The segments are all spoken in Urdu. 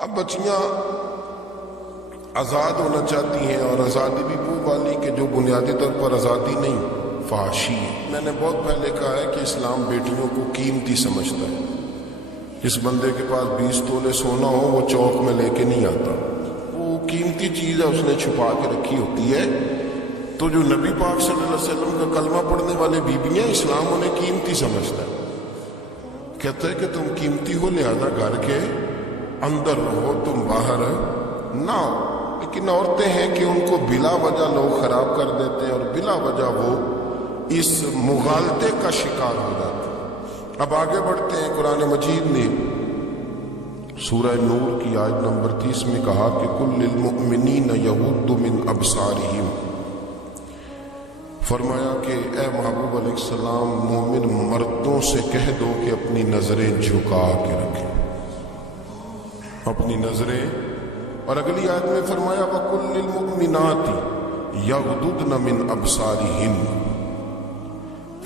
اب بچیاں آزاد ہونا چاہتی ہیں، اور آزادی بھی وہ والی کہ جو بنیادی طور پر آزادی نہیں، فحاشی ہے۔ میں نے بہت پہلے کہا ہے کہ اسلام بیٹیوں کو قیمتی سمجھتا ہے۔ جس بندے کے پاس 20 تولے سونا ہو وہ چوک میں لے کے نہیں آتا، وہ قیمتی چیز ہے، اس نے چھپا کے رکھی ہوتی ہے۔ تو جو نبی پاک صلی اللہ علیہ وسلم کا کلمہ پڑھنے والے بیویاں، اسلام انہیں قیمتی سمجھتا ہے، کہتا ہے کہ تم قیمتی ہو لہذا گھر کے اندر رہو، تم باہر نہ ہو۔ لیکن عورتیں ہیں کہ ان کو بلا وجہ لوگ خراب کر دیتے ہیں، اور بلا وجہ وہ اس مغالطے کا شکار ہو جاتے ہیں۔ اب آگے بڑھتے ہیں۔ قرآن مجید نے سورہ نور کی آیت نمبر 30 میں کہا کہ کل للمؤمنین یغضوا من ابصارہم، فرمایا کہ اے محبوب علیہ السلام مومن مردوں سے کہہ دو کہ اپنی نظریں جھکا کے رکھیں، اپنی نظریں۔ اور اگلی آیت میں فرمایا وَقُلْ لِلْمُؤْمِنَاتِ يَغْضُضْنَ مِنْ أَبْصَارِهِنَّ،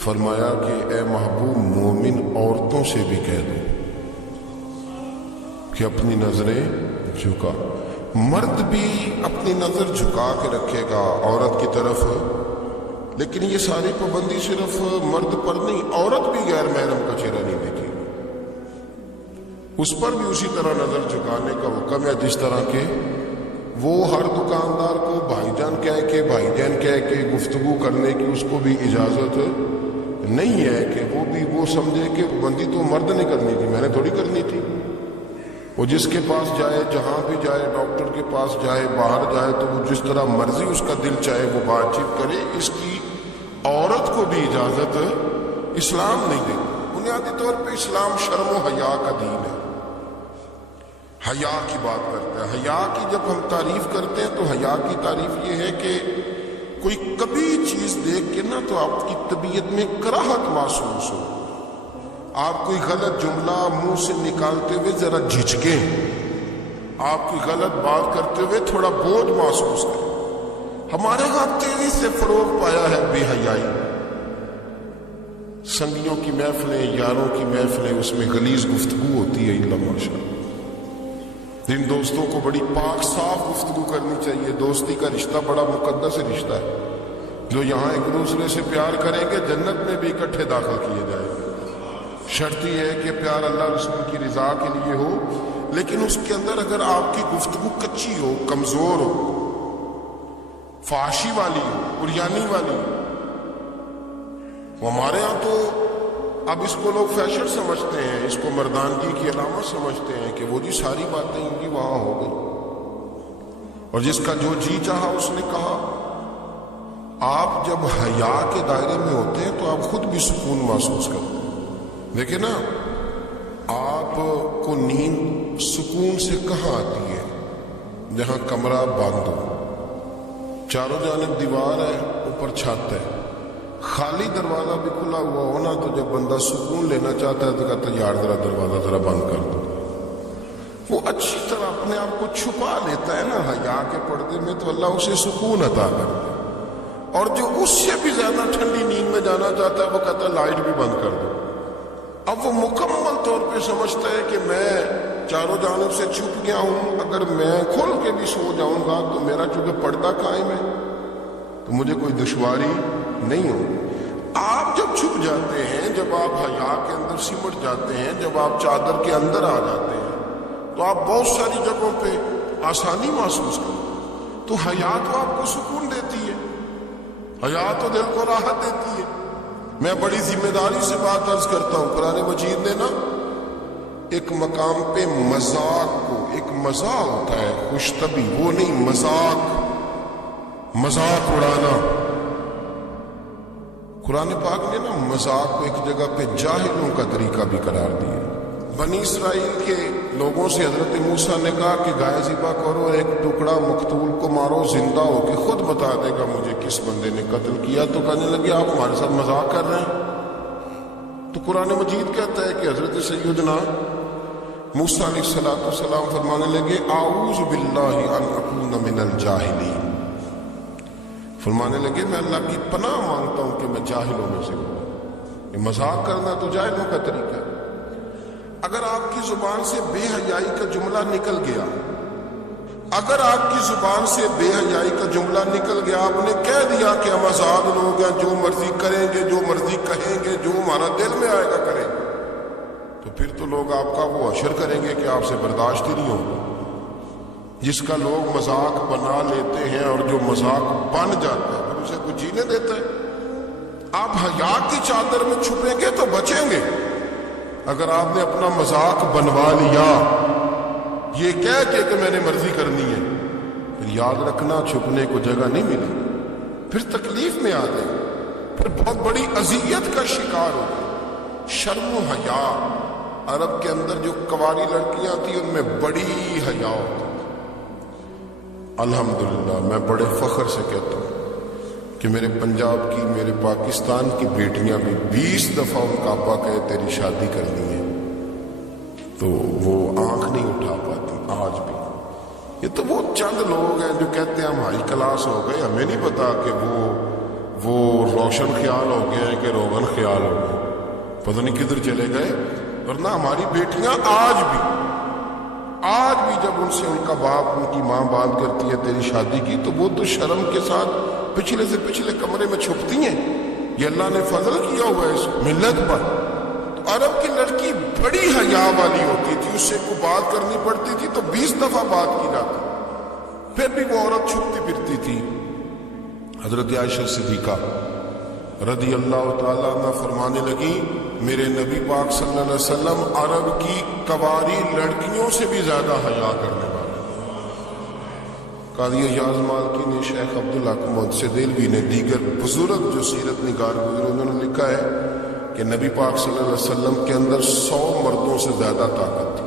فرمایا کہ اے محبوب مومن عورتوں سے بھی کہہ دو کہ اپنی نظریں جھکا۔ مرد بھی اپنی نظر جھکا کے رکھے گا عورت کی طرف، لیکن یہ ساری پابندی صرف مرد پر نہیں، عورت بھی غیر محرم کا چہرہ نہیں دیکھے گی، اس پر بھی اسی طرح نظر جھکانے کا حکم ہے جس طرح کہ وہ ہر دکاندار کو بھائی جان کہہ کے گفتگو کرنے کی اس کو بھی اجازت نہیں ہے کہ وہ بھی وہ سمجھے کہ پابندی تو مرد نے کرنی تھی، میں نے تھوڑی کرنی تھی۔ وہ جس کے پاس جائے، جہاں بھی جائے، ڈاکٹر کے پاس جائے، باہر جائے، تو وہ جس طرح مرضی اس کا دل چاہے وہ بات چیت کرے، اس کی عورت کو بھی اجازت اسلام نہیں دے۔ بنیادی طور پہ اسلام شرم و حیا کا دین ہے، حیا کی بات کرتا ہے۔ حیا کی جب ہم تعریف کرتے ہیں تو حیا کی تعریف یہ ہے کہ کوئی کبھی چیز دیکھ کے نا تو آپ کی طبیعت میں کراہت محسوس ہو، آپ کوئی غلط جملہ منہ سے نکالتے ہوئے ذرا جھجکیں، آپ کوئی غلط بات کرتے ہوئے تھوڑا بوجھ محسوس کریں۔ ہمارے ہاں تیزی سے فروغ پایا ہے بے حیائی، سنگیوں کی محفلیں، یاروں کی محفلیں، اس میں غلیظ گفتگو ہوتی ہے، اللہ ماشاءاللہ۔ جن دوستوں کو بڑی پاک صاف گفتگو کرنی چاہیے، دوستی کا رشتہ بڑا مقدس رشتہ ہے، جو یہاں ایک دوسرے سے پیار کریں گے جنت میں بھی اکٹھے داخل کیے جائیں گے۔ شرط یہ ہے کہ پیار اللہ رسول کی رضا کے لیے ہو، لیکن اس کے اندر اگر آپ کی گفتگو کچی ہو، کمزور ہو، فحاشی والی ہو، عریانی والی ہو، وہ ہمارے ہاں تو اب اس کو لوگ فیشن سمجھتے ہیں، اس کو مردانگی کی علامت سمجھتے ہیں کہ وہ جی ساری باتیں ان کی وہاں ہو گئی، اور جس کا جو جی چاہا اس نے کہا۔ آپ جب حیا کے دائرے میں ہوتے ہیں تو آپ خود بھی سکون محسوس کرتے ہیں۔ دیکھیں نا، آپ کو نیند سکون سے کہاں آتی ہے؟ جہاں کمرہ بند ہو، چاروں جانب دیوار ہے، اوپر چھت ہے، خالی دروازہ بھی کھلا ہوا ہونا تو جب بندہ سکون لینا چاہتا ہے تو کہتا ہے یار ذرا دروازہ ذرا بند کر دو۔ وہ اچھی طرح اپنے آپ کو چھپا لیتا ہے نا حیا کے پردے میں، تو اللہ اسے سکون عطا کرتا ہے۔ اور جو اس سے بھی زیادہ ٹھنڈی نیند میں جانا چاہتا ہے وہ کہتا ہے لائٹ بھی بند کر دو۔ اب وہ مکمل طور پہ سمجھتا ہے کہ میں چاروں جانب سے چھپ گیا ہوں، اگر میں کھل کے بھی سو جاؤں گا تو میرا چونکہ پردہ قائم ہے تو مجھے کوئی دشواری نہیں ہو۔ آپ جب چھپ جاتے ہیں، جب آپ حیا کے اندر سمٹ جاتے ہیں، جب آپ چادر کے اندر آ جاتے ہیں تو آپ بہت ساری جگہوں پہ آسانی محسوس کرتے ہیں۔ تو حیا تو آپ کو سکون دیتی ہے، حیا تو دل کو راحت دیتی ہے۔ میں بڑی ذمہ داری سے بات عرض کرتا ہوں، قرآن مجید نے نا ایک مقام پہ مذاق کو، ایک مزاح ہوتا ہے خوش طبی، وہ نہیں، مذاق اڑانا، قرآن پاک نے نا مذاق کو ایک جگہ پہ جاہلوں کا طریقہ بھی قرار دیا۔ بنی اسرائیل کے لوگوں سے حضرت موسیٰ نے کہا کہ گائے ذبح کرو اور ایک ٹکڑا مقتول کو مارو، زندہ ہو کے خود بتا دے گا مجھے کس بندے نے قتل کیا۔ تو کہنے لگے آپ ہمارے ساتھ مذاق کر رہے ہیں؟ تو قرآن مجید کہتا ہے کہ حضرت سیدنا موسیٰ علیہ السلام فرمانے لگے اعوذ باللہ ان اکون من الجاہلین، فرمانے لگے میں اللہ کی پناہ مانگتا ہوں کہ میں جاہلوں میں سے ہوں۔ یہ مذاق کرنا تو جاہلوں کا طریقہ ہے۔ اگر آپ کی زبان سے بے حیائی کا جملہ نکل گیا، اگر آپ کی زبان سے بے حیائی کا جملہ نکل گیا، آپ نے کہہ دیا کہ ہم آزاد لوگ ہیں، جو مرضی کریں گے، جو مرضی کہیں گے، جو ہمارا دل میں آئے گا کریں گے، تو پھر تو لوگ آپ کا وہ حشر کریں گے کہ آپ سے برداشت ہی نہیں ہوگا۔ جس کا لوگ مذاق بنا لیتے ہیں اور جو مذاق بن جاتا ہے پھر اسے کوئی جینے دیتا ہے۔ آپ حیا کی چادر میں چھپیں گے تو بچیں گے۔ اگر آپ نے اپنا مذاق بنوا لیا یہ کہہ کے کہ میں نے مرضی کرنی ہے، پھر یاد رکھنا چھپنے کو جگہ نہیں ملی، پھر تکلیف میں آ گئے، پھر بہت بڑی اذیت کا شکار ہو گئے۔ شرم و حیا، عرب کے اندر جو کنواری لڑکیاں تھیں ان میں بڑی حیا ہوتی۔ الحمدللہ میں بڑے فخر سے کہتا ہوں کہ میرے پنجاب کی، میرے پاکستان کی بیٹیاں بھی 20 دفعہ ان کا ابا کہے تیری شادی کرنی ہے تو وہ آنکھ نہیں اٹھا پاتی آج بھی۔ یہ تو وہ چند لوگ ہیں جو کہتے ہیں ہم ہائی کلاس ہو گئے، ہمیں نہیں پتا کہ وہ روشن خیال ہو گئے ہیں کہ روغن خیال ہو گئے، پتہ نہیں کدھر چلے گئے۔ ورنہ ہماری بیٹیاں آج بھی جب ان سے ان کا باپ، ان کی ماں بات کرتی ہے تیری شادی کی، تو وہ تو شرم کے ساتھ پچھلے سے پچھلے کمرے میں چھپتی ہیں۔ یہ اللہ نے فضل کیا ہوا ہے اس ملت پر۔ تو عرب کی لڑکی بڑی حیا والی ہوتی تھی، اس سے کوئی بات کرنی پڑتی تھی تو 20 دفعہ بات کی جاتی، پھر بھی وہ عورت چھپتی پھرتی تھی۔ حضرت عائشہ صدیقہ رضی اللہ تعالیٰ عنہ فرمانے لگی میرے نبی پاک صلی اللہ علیہ وسلم عرب کی کنواری لڑکیوں سے بھی زیادہ حیا کرنے والے۔ قاضی ایاز مالکی نے، شیخ عبدالحق محدث دہلوی نے، دیگر بزرگ جو سیرت نگار گزرے انہوں نے لکھا ہے کہ نبی پاک صلی اللہ علیہ وسلم کے اندر 100 مردوں سے زیادہ طاقت تھی،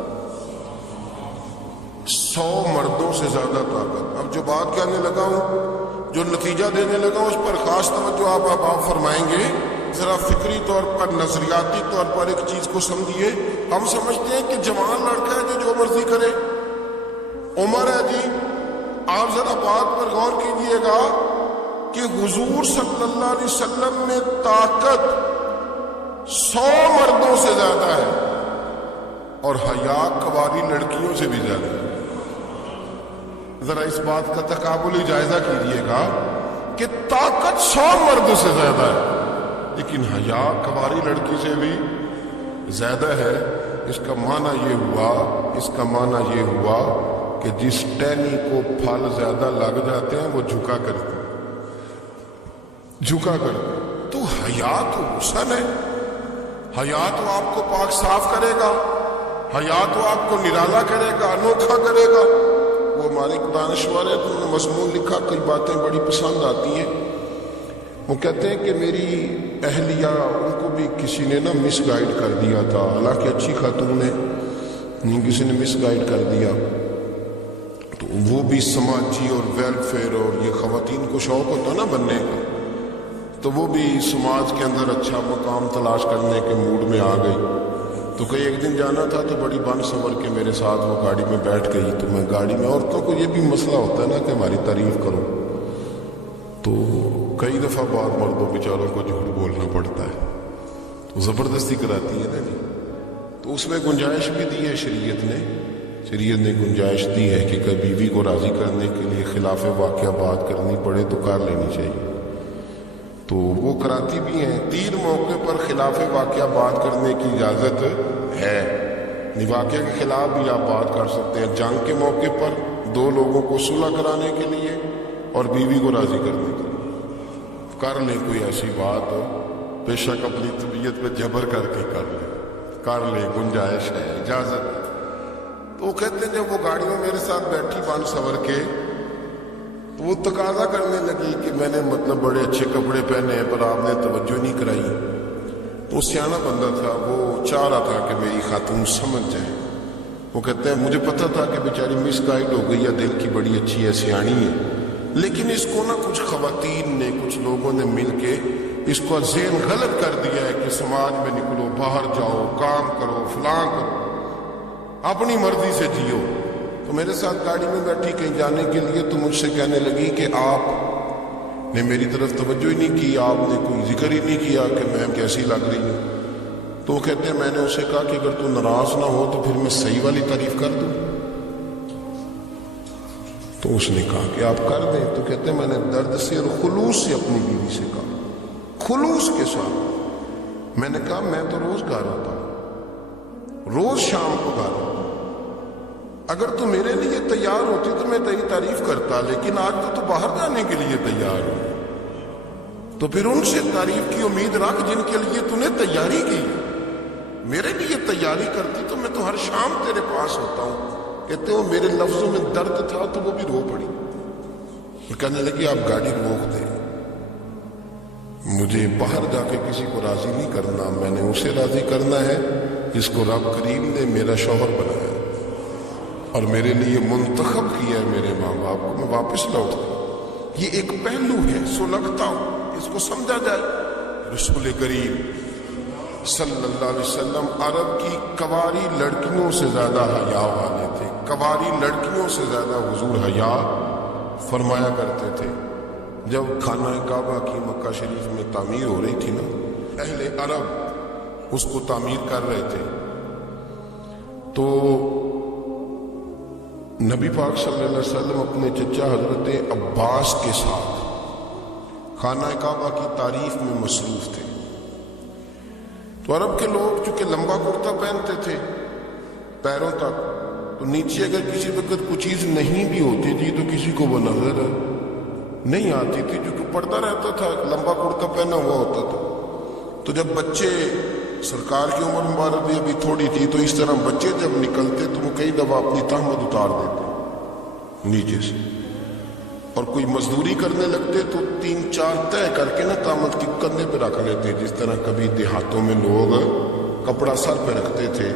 100 مردوں سے زیادہ طاقت۔ اب جو بات کہنے لگا ہوں، جو نتیجہ دینے لگا ہوں، اس پر خاص توجہ آپ فرمائیں گے۔ ذرا فکری طور پر، نظریاتی طور پر ایک چیز کو سمجھیے۔ ہم سمجھتے ہیں کہ جوان لڑکا ہے جو مرضی کرے، عمر ہے جی۔ آپ ذرا بات پر غور کیجئے گا کہ حضور صلی اللہ علیہ وسلم میں طاقت 100 مردوں سے زیادہ ہے اور حیا کنواری لڑکیوں سے بھی زیادہ ہے۔ ذرا اس بات کا تقابلی جائزہ کیجئے گا کہ طاقت 100 مرد سے زیادہ ہے لیکن حیا کنواری لڑکی سے بھی زیادہ ہے۔ اس کا معنی یہ ہوا کہ جس ٹہنی کو پھل زیادہ لگ جاتے ہیں وہ جھکا کرتے تو حیا تو حسن ہے، حیا تو آپ کو پاک صاف کرے گا، حیا تو آپ کو نرالا کرے گا، انوکھا کرے گا۔ وہ ہمارے ایک دانشور ہے تو انہوں نے مضمون لکھا، کئی باتیں بڑی پسند آتی ہیں۔ وہ کہتے ہیں کہ میری اہلیہ، ان کو بھی کسی نے مس گائیڈ کر دیا تھا، حالانکہ اچھی خاتون ہے، کسی نے مس گائیڈ کر دیا تو وہ بھی سماجی اور ویلفیئر اور یہ خواتین کو شوق ہوتا نا بننے کا، تو وہ بھی سماج کے اندر اچھا مقام تلاش کرنے کے موڈ میں آ گئی۔ تو کئی ایک دن جانا تھا تو بڑی بن سنور کے میرے ساتھ وہ گاڑی میں بیٹھ گئی۔ تو میں گاڑی میں، عورتوں کو یہ بھی مسئلہ ہوتا ہے نا کہ ہماری تعریف کرو، تو کئی دفعہ بعض مردوں بیچاروں کو جھوٹ بولنا پڑتا ہے، تو زبردستی کراتی ہے نا جی۔ تو اس میں گنجائش بھی دی ہے شریعت نے گنجائش دی ہے کہ کبھی بیوی کو راضی کرنے کے لیے خلاف واقعہ بات کرنی پڑے تو کر لینی چاہیے، تو وہ کراتی بھی ہیں۔ 3 موقع پر خلاف واقعہ بات کرنے کی اجازت ہے، واقعہ کے خلاف بھی آپ بات کر سکتے ہیں۔ جنگ کے موقع پر 2 لوگوں کو صلح کرانے کے لیے اور بیوی کو راضی کرنے کے لیے کر لیں کوئی ایسی بات، بے شک اپنی طبیعت پہ جبر کر کے کر لیں، گنجائش ہے، اجازت ہے۔ تو وہ کہتے ہیں جب وہ گاڑی میں میرے ساتھ بیٹھی بن سنور کے، تو وہ تقاضا کرنے لگی کہ میں نے بڑے اچھے کپڑے پہنے ہیں پر آپ نے توجہ نہیں کرائی۔ وہ سیانا بندہ تھا، وہ چاہ رہا تھا کہ میری خاتون سمجھ جائے۔ وہ کہتے ہیں مجھے پتا تھا کہ بیچاری مس گائیڈ ہو گئی ہے، دل کی بڑی اچھی ہے، سیانی ہے، لیکن اس کو کچھ خواتین نے، کچھ لوگوں نے مل کے اس کو ذہن غلط کر دیا ہے کہ سماج میں نکلو، باہر جاؤ، کام کرو، فلاں کرو، اپنی مرضی سے جیو۔ تو میرے ساتھ گاڑی میں بیٹھی کہیں جانے کے لیے، تو مجھ سے کہنے لگی کہ آپ نے میری طرف توجہ ہی نہیں کی، آپ نے کوئی ذکر ہی نہیں کیا کہ میں کیسی لگ رہی ہوں۔ تو وہ کہتے ہیں میں نے اسے کہا کہ اگر تو ناراض نہ ہو تو پھر میں صحیح والی تعریف کر دوں. تو اس نے کہا کہ آپ کر دیں. تو کہتے ہیں میں نے درد سے اور خلوص سے اپنی بیوی سے کہا، خلوص کے ساتھ. میں نے کہا میں تو روز گھر ہوتا ہوں، روز شام کو گھر ہوتا ہوں، اگر تو میرے لیے تیار ہوتی تو میں تیری تعریف کرتا، لیکن آج تو باہر جانے کے لیے تیار ہو، تو پھر ان سے تعریف کی امید رکھ جن کے لیے تو نے تیاری کی. میرے لیے تیاری کرتی تو میں تو ہر شام تیرے پاس ہوتا ہوں. کہتے ہو میرے لفظوں میں درد تھا تو وہ بھی رو پڑی. اور کہنے لگی آپ گاڑی روک دیں، مجھے باہر جا کے کسی کو راضی نہیں کرنا، میں نے اسے راضی کرنا ہے جس کو رب کریم نے میرا شوہر بنایا اور میرے لیے منتخب کیا ہے میرے ماں باپ کو. میں واپس لوٹ گئی. یہ ایک پہلو ہے سلگتا ہوں، اس کو سمجھا جائے. رسول کریم صلی اللہ علیہ وسلم عرب کی کواری لڑکیوں سے زیادہ حیا والے تھے. کواری لڑکیوں سے زیادہ حضور حیا فرمایا کرتے تھے. جب خانہ کعبہ کی مکہ شریف میں تعمیر ہو رہی تھی نا، اہل عرب اس کو تعمیر کر رہے تھے، تو نبی پاک صلی اللہ علیہ وسلم اپنے چچا حضرت عباس کے ساتھ خانہ کعبہ کی تعریف میں مصروف تھے. تو عرب کے لوگ چونکہ لمبا کرتا پہنتے تھے پیروں تک، تو نیچے اگر کسی وقت کوئی چیز نہیں بھی ہوتی تھی تو کسی کو وہ نظر نہیں آتی تھی، کیونکہ پردہ رہتا تھا، لمبا کرتا پہنا ہوا ہوتا تھا. تو جب بچے، سرکار کی عمر مبارک بھی ابھی تھوڑی تھی، تو اس طرح بچے جب نکلتے تو وہ کئی دفعہ اپنی تہمت اتار دیتے نیچے سے، اور کوئی مزدوری کرنے لگتے تو 3-4 طے کر کے نا تہمت کی کندھے پہ رکھ لیتے. جس طرح کبھی دیہاتوں میں لوگ کپڑا سر پہ رکھتے تھے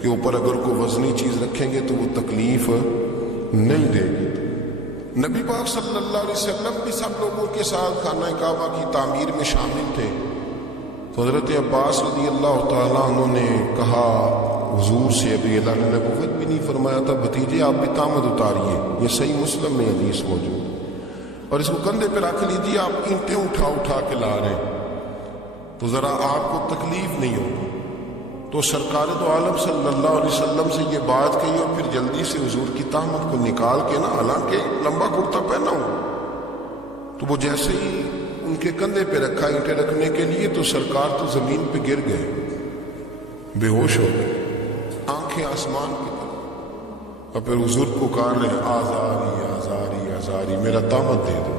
کہ اوپر اگر کوئی وزنی چیز رکھیں گے تو وہ تکلیف نہیں دے گی. نبی پاک صلی اللہ علیہ وسلم بھی سب لوگوں کے ساتھ خانہ کعبہ کی تعمیر میں شامل تھے. تو حضرت عباس رضی اللہ تعالیٰ عنہ نے کہا حضور سے، ابھی اللہ نے نبوت بھی نہیں فرمایا تھا، بھتیجے آپ بھی تہمت اتاریے. یہ صحیح مسلم میں حدیث موجود، اور اس کو کندھے پہ رکھ لیجیے، آپ اینٹیں اٹھا اٹھا کے لا رہے ہیں تو ذرا آپ کو تکلیف نہیں ہوگی. تو سرکار دو عالم صلی اللہ علیہ وسلم سے یہ بات کہی اور پھر جلدی سے حضور کی تہمت کو نکال کے نا، حالانکہ لمبا کرتا پہنا ہوں، تو وہ جیسے ہی ان کے کندھے پہ رکھا اینٹیں رکھنے کے لیے، تو سرکار تو زمین پہ گر گئے، بے ہوش ہو گئے، آنکھیں آسمان کی طرف. اور پھر حضور پکار رہے آزاری آزاری آزاری، میرا تہمت دے دو،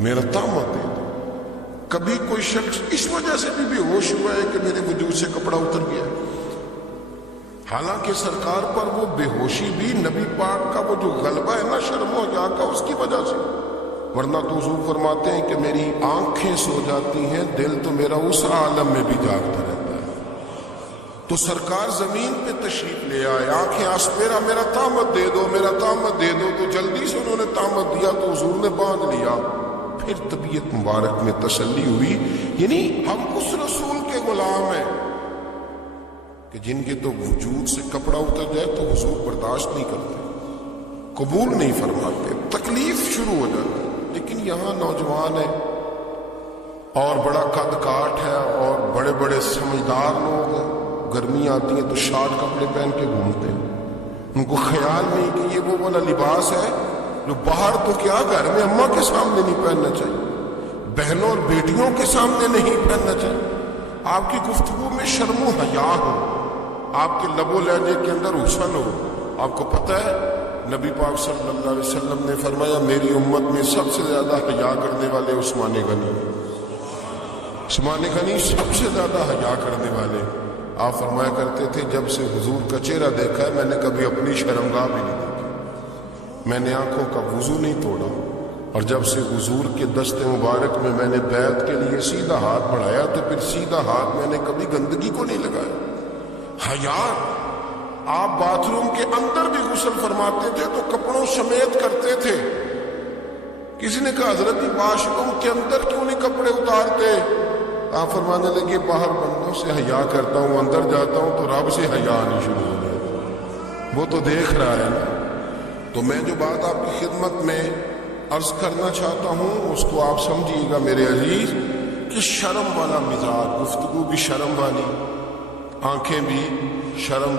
میرا تہمت دے دو. کبھی کوئی شخص اس وجہ سے بھی بے ہوش ہوا ہے کہ میرے وجود سے کپڑا اتر گیا، حالانکہ سرکار پر وہ بے ہوشی بھی نبی پاک کا وہ جو غلبہ ہے نا شرم و حیا کا، اس کی وجہ سے. ورنہ تو حضور فرماتے ہیں کہ میری آنکھیں سو جاتی ہیں، دل تو میرا اس عالم میں بھی جاگتا رہتا ہے. تو سرکار زمین پہ تشریف لے آئے، آنکھیں میرا تہمت دے دو، میرا تہمت دے دو. تو جلدی سے انہوں نے تہمت دیا تو حضور نے باندھ لیا. پھر طبیعت مبارک میں تسلی ہوئی. یعنی ہم اس رسول کے غلام ہیں کہ جن کے تو وجود سے کپڑا اتر جائے تو حضور برداشت نہیں کرتے، قبول نہیں فرماتے، تکلیف شروع ہو جاتی. لیکن یہاں نوجوان ہے اور بڑا قد کاٹ ہے اور بڑے بڑے سمجھدار لوگ ہیں، گرمی آتی ہے تو شارٹ کپڑے پہن کے گھومتے ہیں. ان کو خیال نہیں کہ یہ وہ والا لباس ہے جو باہر تو کیا گھر میں اماں کے سامنے نہیں پہننا چاہیے، بہنوں اور بیٹیوں کے سامنے نہیں پہننا چاہیے. آپ کی گفتگو میں شرم و حیا ہو، آپ کے لب و لہجے کے اندر حسن ہو. آپ کو پتہ ہے نبی پاک صلی اللہ علیہ وسلم نے فرمایا میری امت میں سب سے زیادہ حیا کرنے والے عثمان غنی، عثمان غنی سب سے زیادہ حیا کرنے والے. آپ فرمایا کرتے تھے جب سے حضور کا چہرہ دیکھا ہے میں نے کبھی اپنی شرمگاہ بھی نہیں دیکھی، میں نے آنکھوں کا وضو نہیں توڑا، اور جب سے حضور کے دست مبارک میں میں نے بیعت کے لیے سیدھا ہاتھ بڑھایا تو پھر سیدھا ہاتھ میں نے کبھی گندگی کو نہیں لگایا. حیا. آپ باتھ روم کے اندر بھی غسل فرماتے تھے تو کپڑوں سمیت کرتے تھے. کسی نے کہا حضرت واش روم کے اندر کیوں نہیں کپڑے اتارتے؟ آپ فرمانے لگے باہر بندوں سے حیا کرتا ہوں، اندر جاتا ہوں تو رب سے حیا نہیں شروع ہو جاتا، وہ تو دیکھ رہا ہے نا. تو میں جو بات آپ کی خدمت میں عرض کرنا چاہتا ہوں اس کو آپ سمجھیے گا میرے عزیز، کہ شرم والا مزاج، گفتگو بھی شرم والی، آنکھیں بھی شرم